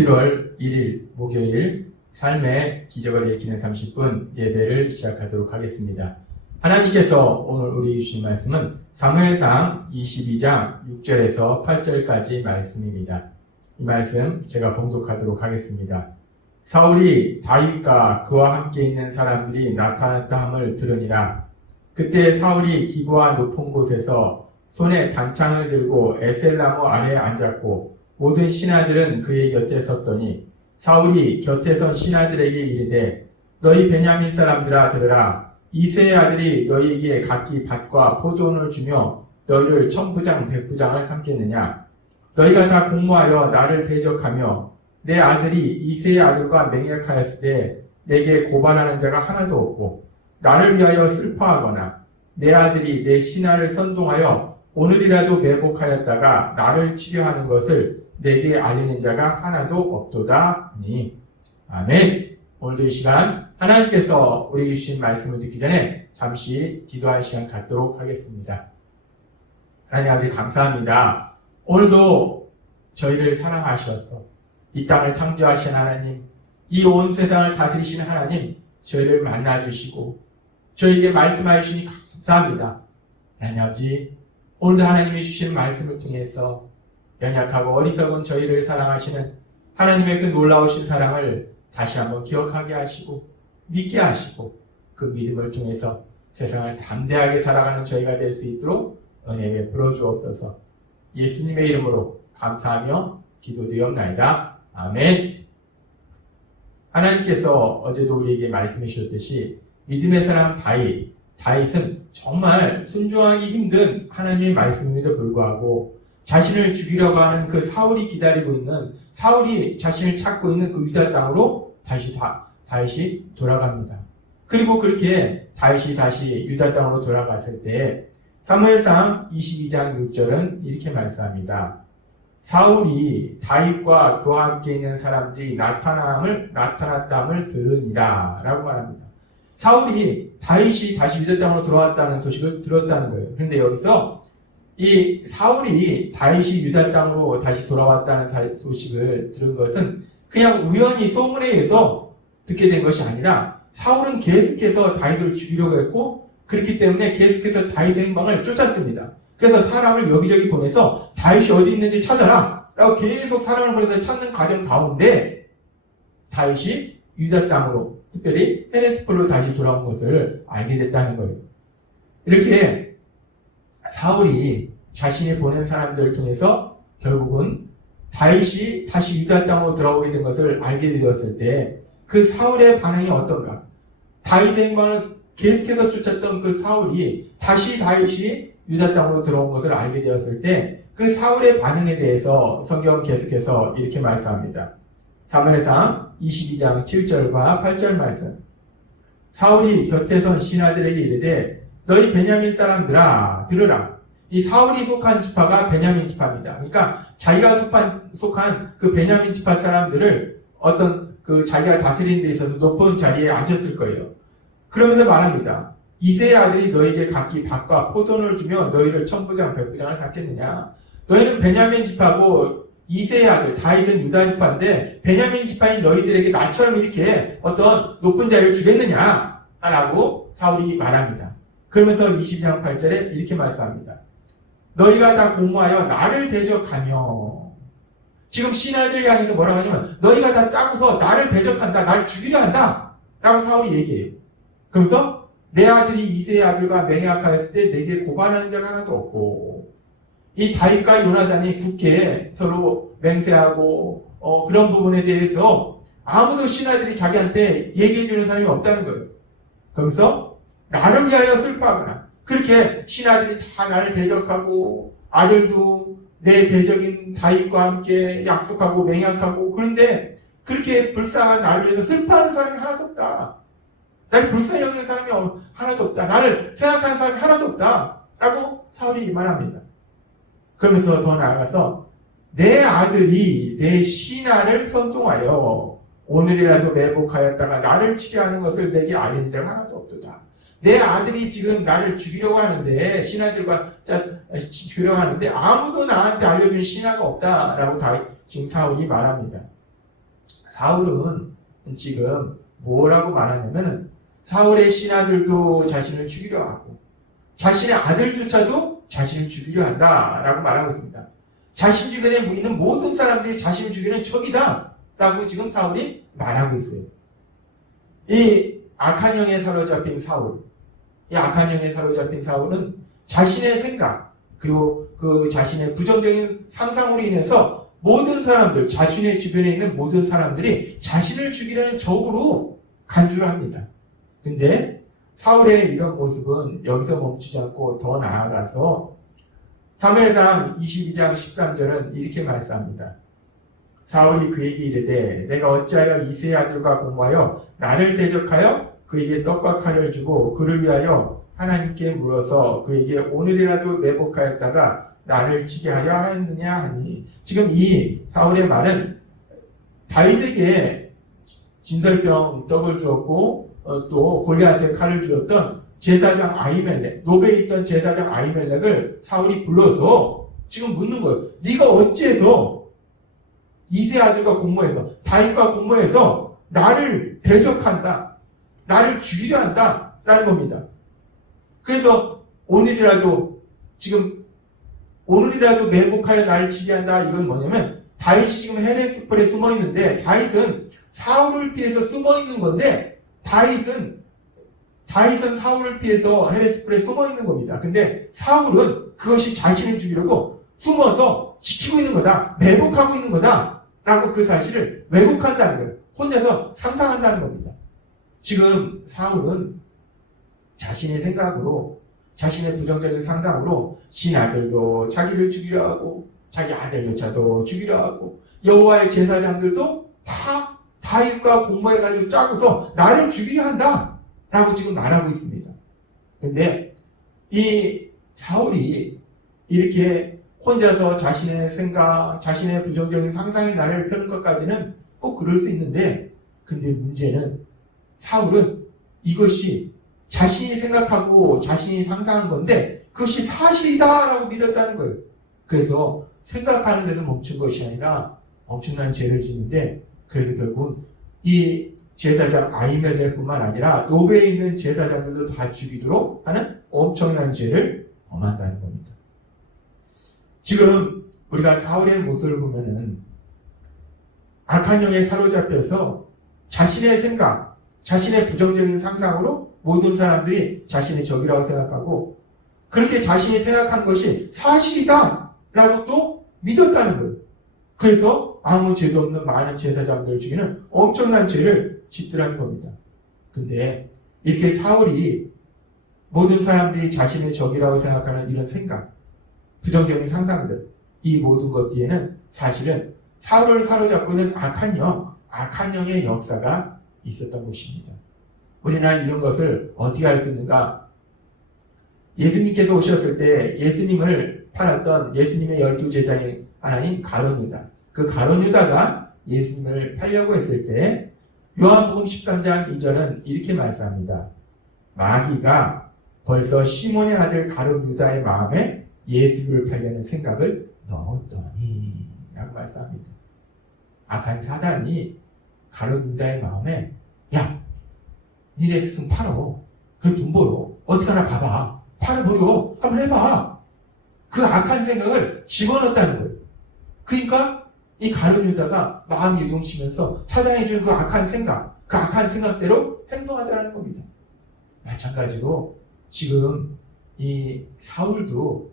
7월 1일 목요일 삶의 기적을 읽히는 30분 예배를 시작하도록 하겠습니다. 하나님께서 오늘 우리 주신 말씀은 사무엘상 22장 6절에서 8절까지 말씀입니다. 이 말씀 제가 봉독하도록 하겠습니다. 사울이 다윗과 그와 함께 있는 사람들이 나타났다 함을 들으니라. 그때 사울이 기브아 높은 곳에서 손에 단창을 들고 에셀나무 아래에 앉았고 모든 신하들은 그의 곁에 섰더니 사울이 곁에 선 신하들에게 이르되 너희 베냐민 사람들아 들으라. 이새의 아들이 너희에게 각기 밭과 포도원을 주며 너희를 천부장 백부장을 삼겠느냐. 너희가 다 공모하여 나를 대적하며 내 아들이 이새의 아들과 맹약하였을 때 내게 고발하는 자가 하나도 없고 나를 위하여 슬퍼하거나 내 아들이 내 신하를 선동하여 오늘이라도 매복하였다가 나를 치려하는 것을 내게 알리는 자가 하나도 없도다 하니. 아멘. 오늘도 이 시간 하나님께서 우리에게 주신 말씀을 듣기 전에 잠시 기도할 시간 갖도록 하겠습니다. 하나님 아버지 감사합니다. 오늘도 저희를 사랑하셔서 이 땅을 창조하신 하나님, 이 온 세상을 다스리신 하나님, 저희를 만나주시고 저희에게 말씀하여 주시니 감사합니다. 하나님 아버지, 오늘도 하나님이 주시는 말씀을 통해서 연약하고 어리석은 저희를 사랑하시는 하나님의 그 놀라우신 사랑을 다시 한번 기억하게 하시고 믿게 하시고 그 믿음을 통해서 세상을 담대하게 살아가는 저희가 될 수 있도록 은혜 베풀어 주옵소서. 예수님의 이름으로 감사하며 기도드리옵나이다. 아멘. 하나님께서 어제도 우리에게 말씀해 주셨듯이 믿음의 사람 다윗은 정말 순종하기 힘든 하나님의 말씀임에도 불구하고 자신을 죽이려고 하는 그 사울이 기다리고 있는, 사울이 자신을 찾고 있는 그 유다 땅으로 다윗이 돌아갑니다. 그리고 그렇게 다윗이 다시 유다 땅으로 돌아갔을 때 사무엘상 22장 6절은 이렇게 말씀합니다. 사울이 다윗과 그와 함께 있는 사람들이 나타났다함을 들으니라 라고 말합니다. 사울이 다윗이 다시 유다 땅으로 돌아왔다는 소식을 들었다는 거예요. 그런데 여기서 이 사울이 다윗이 유다 땅으로 다시 돌아왔다는 소식을 들은 것은 그냥 우연히 소문에 의해서 듣게 된 것이 아니라 사울은 계속해서 다윗을 죽이려고 했고 그렇기 때문에 계속해서 다윗의 행방을 쫓았습니다. 그래서 사람을 여기저기 보내서 다윗이 어디 있는지 찾아라 라고 계속 사람을 보내서 찾는 과정 가운데 다윗이 유다 땅으로 특별히 헤레스폴로 다시 돌아온 것을 알게 됐다는 거예요. 이렇게 사울이 자신이 보낸 사람들을 통해서 결국은 다윗이 다시 유다 땅으로 돌아오게 된 것을 알게 되었을 때 그 사울의 반응이 어떤가? 다윗의 행방을 계속해서 쫓았던 그 사울이 다시 다윗이 유다 땅으로 들어온 것을 알게 되었을 때 그 사울의 반응에 대해서 성경은 계속해서 이렇게 말씀합니다. 사무엘상 22장 7절과 8절 말씀. 사울이 곁에 선 신하들에게 이르되 너희 베냐민 사람들아 들으라. 이 사울이 속한 지파가 베냐민 지파입니다. 그러니까 자기가 속한 그 베냐민 지파 사람들을 어떤 그 자기가 다스리는 데 있어서 높은 자리에 앉혔을 거예요. 그러면서 말합니다. 이새의 아들이 너희에게 각기 밭과 포도원을 주며 너희를 천부장 백부장을 삼겠느냐. 너희는 베냐민 지파고 이새의 아들 다윗은 유다 지파인데 베냐민 지파인 너희들에게 나처럼 이렇게 어떤 높은 자리를 주겠느냐 라고 사울이 말합니다. 그러면서 22장 8절에 이렇게 말씀합니다. 너희가 다 공모하여 나를 대적하며. 지금 신하들 향해서 뭐라고 하냐면 너희가 다 짜고서 나를 대적한다, 나를 죽이려 한다 라고 사울이 얘기해요. 그러면서 내 아들이 이새의 아들과 맹약하였을 때 내게 고발하는 자가 하나도 없고 이 다윗과 요나단이 굳게 서로 맹세하고 그런 부분에 대해서 아무도 신하들이 자기한테 얘기해 주는 사람이 없다는 거예요. 그러면서 나를 위하여 슬퍼하거나 그렇게 신하들이 다 나를 대적하고 아들도 내 대적인 다윗과 함께 약속하고 맹약하고 그런데 그렇게 불쌍한 나를 위해서 슬퍼하는 사람이 하나도 없다. 나를 불쌍히 여기는 사람이 하나도 없다. 나를 생각하는 사람이 하나도 없다. 라고 사울이 말합니다. 그러면서 더 나아가서 내 아들이 내 신하를 선동하여 오늘이라도 매복하였다가 나를 치려하는 것을 내게 알리는 자가 하나도 없도다. 내 아들이 지금 나를 죽이려고 하는데 신하들과 죽이려고 하는데 아무도 나한테 알려준 신하가 없다라고 지금 사울이 말합니다. 사울은 지금 뭐라고 말하냐면 사울의 신하들도 자신을 죽이려 하고 자신의 아들조차도 자신을 죽이려 한다라고 말하고 있습니다. 자신 주변에 있는 모든 사람들이 자신을 죽이는 적이다 라고 지금 사울이 말하고 있어요. 이 악한 영에 사로잡힌 사울, 이 악한 영에 사로잡힌 사울은 자신의 생각 그리고 그 자신의 부정적인 상상으로 인해서 모든 사람들, 자신의 주변에 있는 모든 사람들이 자신을 죽이려는 적으로 간주를 합니다. 근데 사울의 이런 모습은 여기서 멈추지 않고 더 나아가서 사무엘상 22장 13절은 이렇게 말씀합니다. 사울이 그에게 이르되 내가 어찌하여 이새의 아들과 공모하여 나를 대적하여 그에게 떡과 칼을 주고 그를 위하여 하나님께 물어서 그에게 오늘이라도 매복하였다가 나를 치게 하려 하였느냐 하니, 지금 이 사울의 말은 다윗에게 진설병 떡을 주었고 또 골리앗에 칼을 주었던 제사장 아히멜렉, 노베에 있던 제사장 아히멜렉을 사울이 불러서 지금 묻는 거예요. 네가 어찌해서 이새 아들과 공모해서 다윗과 공모해서 나를 대적한다, 나를 죽이려 한다 라는 겁니다. 그래서 오늘이라도 매복하여 나를 치게 한다. 이건 뭐냐면 다윗이 지금 헤레스폴에 숨어 있는데 다윗은 사울을 피해서 숨어 있는 건데 다윗은 사울을 피해서 헤레스폴에 숨어 있는 겁니다. 근데 사울은 그것이 자신을 죽이려고 숨어서 지키고 있는 거다, 매복하고 있는 거다 라고 그 사실을 왜곡한다는 거예요. 혼자서 상상한다는 겁니다. 지금 사울은 자신의 생각으로, 자신의 부정적인 상상으로 신하들도 자기를 죽이려 하고 자기 아들조차도 죽이려 하고 여호와의 제사장들도 다 다윗과 공모해가지고 짜고서 나를 죽이려 한다 라고 지금 말하고 있습니다. 근데 이 사울이 이렇게 혼자서 자신의 생각, 자신의 부정적인 상상의 날을 펴는 것까지는 꼭 그럴 수 있는데, 근데 문제는 사울은 이것이 자신이 생각하고 자신이 상상한 건데 그것이 사실이다라고 믿었다는 거예요. 그래서 생각하는 데서 멈춘 것이 아니라 엄청난 죄를 짓는데, 그래서 결국 이 제사장 아히멜렉뿐만 아니라 노베에 있는 제사장들도 다 죽이도록 하는 엄청난 죄를 범한다는 겁니다. 지금 우리가 사울의 모습을 보면은 악한 영에 사로잡혀서 자신의 생각, 자신의 부정적인 상상으로 모든 사람들이 자신의 적이라고 생각하고 그렇게 자신이 생각한 것이 사실이다 라고 또 믿었다는 거예요. 그래서 아무 죄도 없는 많은 제사장들을 죽이는 엄청난 죄를 짓더라는 겁니다. 근데 이렇게 사울이 모든 사람들이 자신의 적이라고 생각하는 이런 생각, 부정적인 상상들, 이 모든 것 뒤에는 사실은 사울을 사로잡고 있는 악한 영의 역사가 있었던 것입니다. 우리는 이런 것을 어떻게 알 수 있는가? 예수님께서 오셨을 때 예수님을 팔았던 예수님의 12제자인 하나인 가룟 유다, 그 가룟 유다가 예수님을 팔려고 했을 때 요한복음 13장 2절은 이렇게 말씀합니다. 마귀가 벌써 시몬의 아들 가룟 유다의 마음에 예수를 팔려는 생각을 넣었더니 라고 말씀합니다. 악한 사단이 가룟 유다의 마음에 야, 니네 스승 팔어, 그래 돈 벌어, 어떻게 하나 봐봐, 팔아버려, 한번 해봐, 그 악한 생각을 집어넣었다는 거예요. 그러니까 이 가룟 유다가 마음이 유동치면서 사단이 준 그 악한 생각, 그 악한 생각대로 행동하더라는 겁니다. 마찬가지로 지금 이 사울도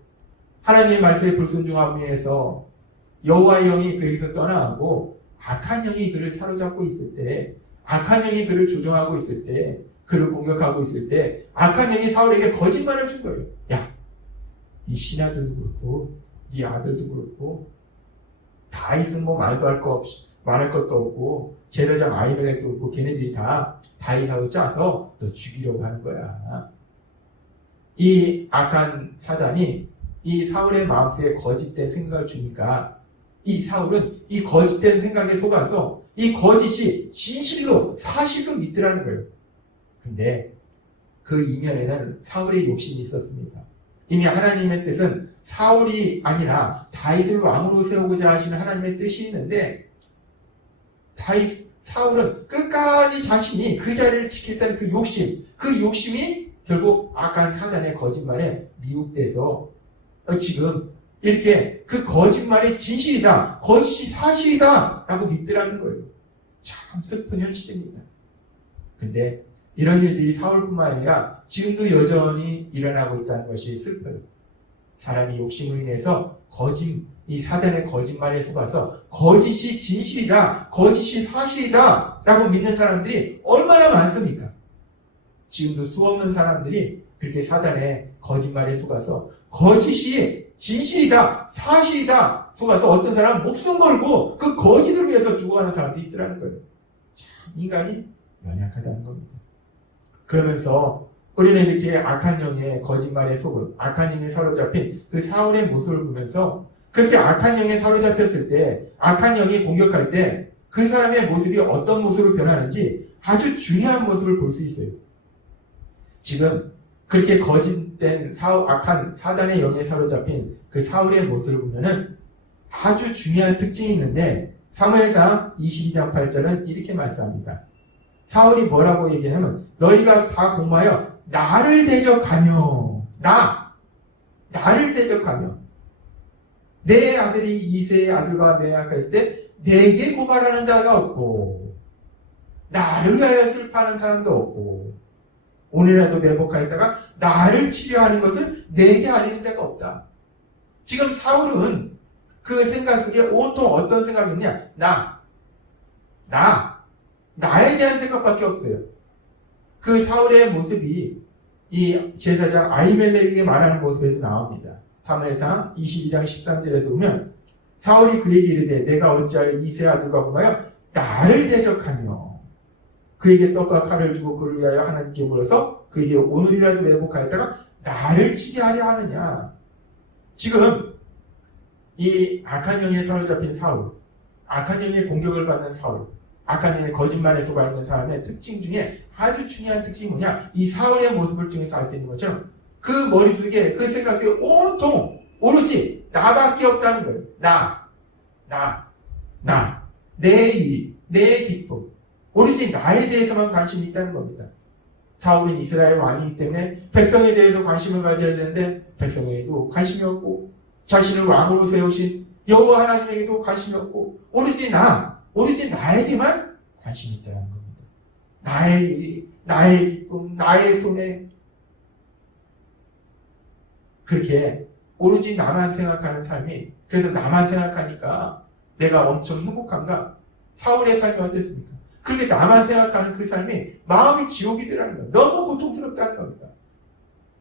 하나님의 말씀에 불순종함으로 인해서 여호와의 영이 그에게서 떠나가고 악한 영이 그를 사로잡고 있을 때, 악한 영이 그를 조종하고 있을 때, 그를 공격하고 있을 때 악한 영이 사울에게 거짓말을 준 거예요. 야, 네 신하들도 그렇고 네 아들도 그렇고 다윗은 뭐 말할 것도 없고 제사장 아히멜렉도 없고 걔네들이 다 다윗하고 짜서 너 죽이려고 하는 거야. 이 악한 사단이 이 사울의 마음속에 거짓된 생각을 주니까 이 사울은 이 거짓된 생각에 속아서 이 거짓이 진실로 사실로 믿더라는 거예요. 근데 그 이면에는 사울의 욕심이 있었습니다. 이미 하나님의 뜻은 사울이 아니라 다윗을 왕으로 세우고자 하시는 하나님의 뜻이 있는데 사울은 끝까지 자신이 그 자리를 지켰다는 그 욕심이 결국 악한 사단의 거짓말에 미혹돼서 지금 이렇게 그 거짓말이 진실이다, 거짓이 사실이다 라고 믿더라는 거예요. 참 슬픈 현실입니다. 근데 이런 일들이 사울뿐만 아니라 지금도 여전히 일어나고 있다는 것이 슬퍼요. 사람이 욕심으로 인해서 이 사단의 거짓말에 속아서 거짓이 진실이다, 거짓이 사실이다 라고 믿는 사람들이 얼마나 많습니까? 지금도 수없는 사람들이 그렇게 사단의 거짓말에 속아서 거짓이 진실이다, 사실이다 속아서 어떤 사람은 목숨 걸고 그 거짓을 위해서 죽어가는 사람도 있더라는 거예요. 참 인간이 연약하다는 겁니다. 그러면서 우리는 이렇게 악한 영의 거짓말에 속은 악한 영에 사로잡힌 그 사울의 모습을 보면서 그렇게 악한 영에 사로잡혔을 때 악한 영이 공격할 때 그 사람의 모습이 어떤 모습으로 변하는지 아주 중요한 모습을 볼 수 있어요. 지금 그렇게 거짓된 악한 사단의 영에 사로잡힌 그 사울의 모습을 보면은 아주 중요한 특징이 있는데 사무엘상 22장 8절은 이렇게 말씀합니다. 사울이 뭐라고 얘기하냐면 너희가 다 공모하여 나를 대적하며 나를 대적하며 내 아들이 이새의 아들과 매약했을 때 내게 고발하는 자가 없고 나를 위하여 슬퍼하는 사람도 없고 오늘이라도 매복하였다가 나를 치료하는 것을 내게 알리는 자가 없다. 지금 사울은 그 생각 속에 온통 어떤 생각이 있냐? 나에 대한 생각밖에 없어요. 그 사울의 모습이 이 제사장 아히멜렉에게 말하는 모습에서 나옵니다. 사무엘상 22장 13절에서 보면 사울이 그에게 이르되 내가 어찌하여 이새 아들과 공하여 나를 대적하며 그에게 떡과 칼을 주고 그를 위하여 하나님께 물어서 그에게 오늘이라도 매복하였다가 나를 치게 하려 하느냐. 지금 이 악한 영에 사로잡힌 사울, 악한 영의 공격을 받는 사울, 악한 영의 거짓말에 속아 있는 사람의 특징 중에 아주 중요한 특징이 뭐냐? 이 사울의 모습을 통해서 알 수 있는 것처럼 그 머릿속에 그 생각 속에 온통 오로지 나밖에 없다는 거예요. 내 일, 내 기쁨, 오로지 나에 대해서만 관심이 있다는 겁니다. 사울은 이스라엘 왕이기 때문에 백성에 대해서 관심을 가져야 되는데 백성에게도 관심이 없고 자신을 왕으로 세우신 여호와 하나님에게도 관심이 없고 오로지 나에게만 관심이 있다는 겁니다. 나의 일, 나의 기쁨, 나의 손해 그렇게 오로지 나만 생각하는 삶이 그래서 나만 생각하니까 내가 엄청 행복한가? 사울의 삶이 어땠습니까? 그렇게 나만 생각하는 그 삶이 마음이 지옥이더라는 거예요. 너무 고통스럽다는 겁니다.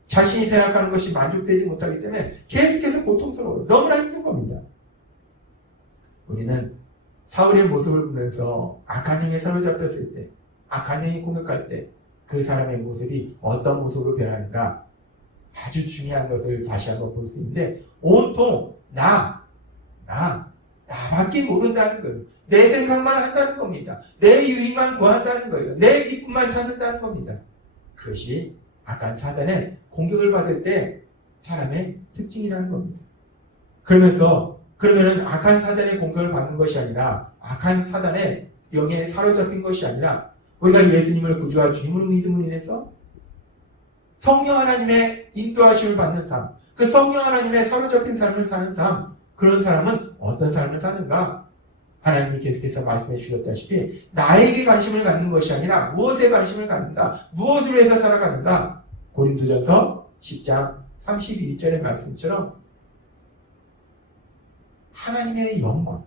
자신이 생각하는 것이 만족되지 못하기 때문에 계속해서 고통스러워요. 너무나 힘든 겁니다. 우리는 사울의 모습을 보면서 악한 영에 사로잡혔을 때, 악한 영이 공격할 때 그 사람의 모습이 어떤 모습으로 변하는가 아주 중요한 것을 다시 한번 볼 수 있는데 온통 나밖에 모른다는 거예요. 내 생각만 한다는 겁니다. 내 유익만 구한다는 거예요. 내 기쁨만 찾는다는 겁니다. 그것이 악한 사단의 공격을 받을 때 사람의 특징이라는 겁니다. 그러면은 악한 사단의 공격을 받는 것이 아니라 악한 사단의 영에 사로잡힌 것이 아니라 우리가 예수님을 구주와 주님으로 믿음으로 인해서 성령 하나님의 인도하심을 받는 삶, 그 성령 하나님의 사로잡힌 삶을 사는 삶, 그런 사람은 어떤 삶을 사는가? 하나님이 계속해서 말씀해 주셨다시피 나에게 관심을 갖는 것이 아니라 무엇에 관심을 갖는가? 무엇을 위해서 살아가는가? 고린도전서 10장 31절의 말씀처럼 하나님의 영광,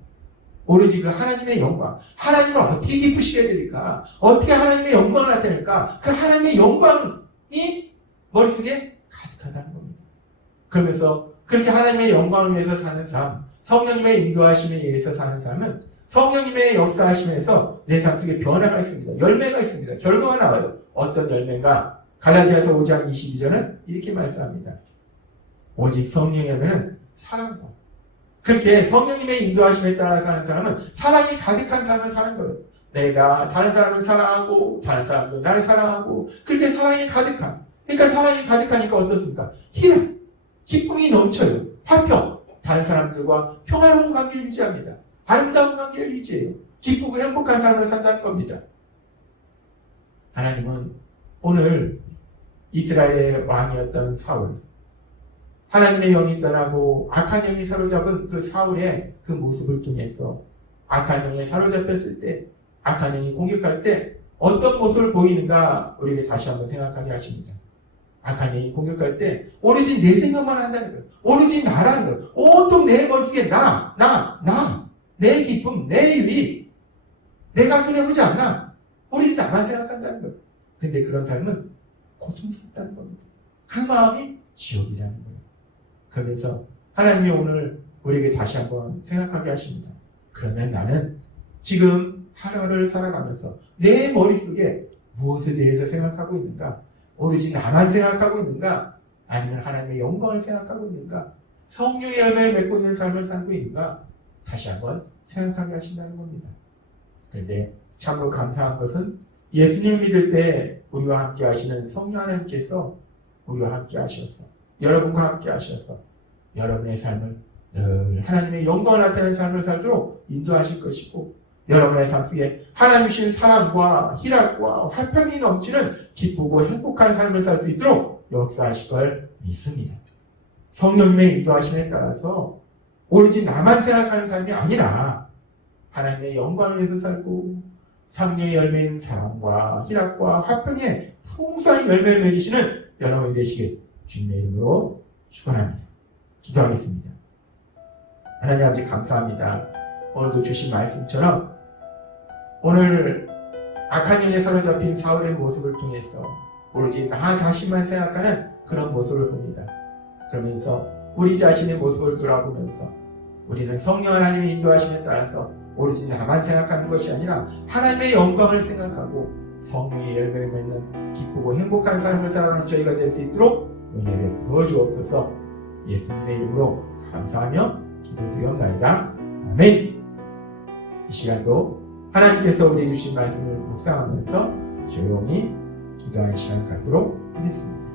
오로지 그 하나님의 영광, 하나님을 어떻게 기쁘시게 해드릴까? 어떻게 하나님의 영광을 나타낼까? 그 하나님의 영광이 머릿속에 가득하다는 겁니다. 그러면서 그렇게 하나님의 영광을 위해서 사는 삶, 성령님의 인도하심에 의해서 사는 삶은 성령님의 역사하심에서 내 삶 속에 변화가 있습니다. 열매가 있습니다. 결과가 나와요. 어떤 열매인가? 갈라디아서 5장 22절은 이렇게 말씀합니다. 오직 성령의 열매는 사랑과 그렇게 성령님의 인도하심에 따라 사는 사람은 사랑이 가득한 삶을 사는 거예요. 내가 다른 사람을 사랑하고 다른 사람도 나를 사랑하고 그렇게 사랑이 가득한 그러니까 사랑이 가득하니까 어떻습니까? 희락, 기쁨이 넘쳐요. 화평, 다른 사람들과 평화로운 관계를 유지합니다. 아름다운 관계를 유지해요. 기쁘고 행복한 삶을 산다는 겁니다. 하나님은 오늘 이스라엘의 왕이었던 사울, 하나님의 영이 떠나고 악한 영이 사로잡은 그 사울의 그 모습을 통해서 악한 영에 사로잡혔을 때, 악한 영이 공격할 때 어떤 모습을 보이는가 우리에게 다시 한번 생각하게 하십니다. 악한 영이 공격할 때 오로지 내 생각만 한다는 거예요. 오로지 나라는 거예요. 온통 내 머릿속에 내 기쁨, 내 유익, 내가 손해보지 않나. 오로지 나만 생각한다는 거예요. 근데 그런 삶은 고통스럽다는 겁니다. 그 마음이 지옥이라는 거예요. 그러면서 하나님이 오늘 우리에게 다시 한번 생각하게 하십니다. 그러면 나는 지금 하루를 살아가면서 내 머릿속에 무엇에 대해서 생각하고 있는가? 오로지 나만 생각하고 있는가? 아니면 하나님의 영광을 생각하고 있는가? 성령의 열매를 맺고 있는 삶을 살고 있는가? 다시 한번 생각하게 하신다는 겁니다. 그런데 참으로 감사한 것은 예수님을 믿을 때 우리와 함께 하시는 성령 하나님께서 우리와 함께 하셔서 여러분과 함께 하셔서 여러분의 삶을 늘 하나님의 영광을 나타내는 삶을 살도록 인도하실 것이고 여러분의 삶 속에 하나님 주신 사랑과 희락과 화평이 넘치는 기쁘고 행복한 삶을 살 수 있도록 역사하실 걸 믿습니다. 성령님의 인도하심에 따라서 오로지 나만 생각하는 삶이 아니라 하나님의 영광을 위해서 살고 성령의 열매인 사랑과 희락과 화평에 풍성한 열매를 맺으시는 여러분이 되시길 주님의 이름으로 축원합니다. 기도하겠습니다. 하나님 아버지 감사합니다. 오늘도 주신 말씀처럼 오늘 악한 영에 사로잡힌 사울의 모습을 통해서 오로지 나 자신만 생각하는 그런 모습을 봅니다. 그러면서 우리 자신의 모습을 돌아보면서 우리는 성령 하나님의 인도하심에 따라서 오로지 나만 생각하는 것이 아니라 하나님의 영광을 생각하고 성령의 열매를 맺는 기쁘고 행복한 삶을 살아가는 저희가 될 수 있도록 은혜를 부어주옵소서. 예수님의 이름으로 감사하며 기도드리옵나이다. 아멘. 이 시간도 하나님께서 우리에게 주신 말씀을 묵상하면서 조용히 기도하는 시간 갖도록 하겠습니다.